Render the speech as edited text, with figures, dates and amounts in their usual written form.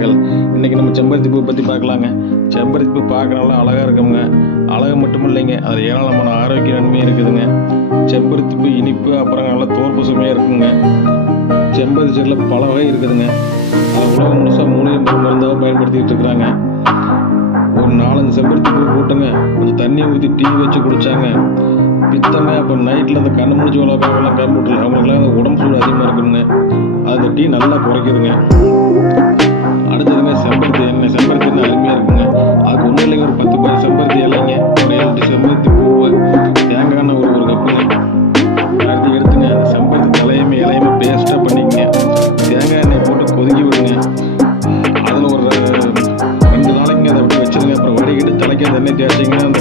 வணக்கங்கள். இன்றைக்கி நம்ம செம்பருத்தி பூ பற்றி பார்க்கலாங்க. செம்பருத்தி பூ பார்க்க நல்லா அழகாக இருக்குங்க. அழகு மட்டும் இல்லைங்க, அதில் ஏராளமான ஆரோக்கிய நன்மையும் இருக்குதுங்க. செம்பருத்தி பூ இனிப்பு, அப்புறம் நல்லா தோற்பு சுமையாக இருக்குங்க. செம்பருத்தி செடியில் பல வகை இருக்குதுங்க. அதில் உலகம் முழுசாக மூலிகை மருந்தாக பயன்படுத்திக்கிட்டு இருக்கிறாங்க. ஒரு 4-5 செம்பருத்தி பூ போட்டுங்க, கொஞ்சம் தண்ணி ஊற்றி டீ வச்சு குடித்தாங்க பித்தங்க. அப்புறம் நைட்டில் அந்த கண்ணு முடிச்சு வளர்க்குறவங்களாம் கம்ப்யூட்டரில் அவங்களுக்குலாம் அந்த உடம்பு சூடு அதிகமாக இருக்குதுங்க. அந்த டீ நல்லா குறைக்குதுங்க. அடுத்ததுங்க செம்பருத்தி எண்ணெய். செம்பருத்தி எண்ணெய் அருமையாக இருக்குங்க. அதுக்கு ஒன்றும் இல்லைங்க, ஒரு 10 செம்பருத்தி இலைங்க, ஒரு 7 செம்பருத்தி பூவை, தேங்காய் எண்ணெய் ஒரு கப்புங்க அடுத்து எடுத்துங்க. அந்த செம்பருத்தி தலையுமே இலையுமே பேஸ்ட்டாக பண்ணிக்கங்க. தேங்காய் எண்ணெய் போட்டு கொதிக்க விடுங்க. அதில் ஒரு 2 நாளைக்கு அதை அப்படி வச்சுருங்க. அப்புறம் வடிகட்டி தலைக்கு அந்த எண்ணெய் தேய்ச்சிங்கன்னா அந்த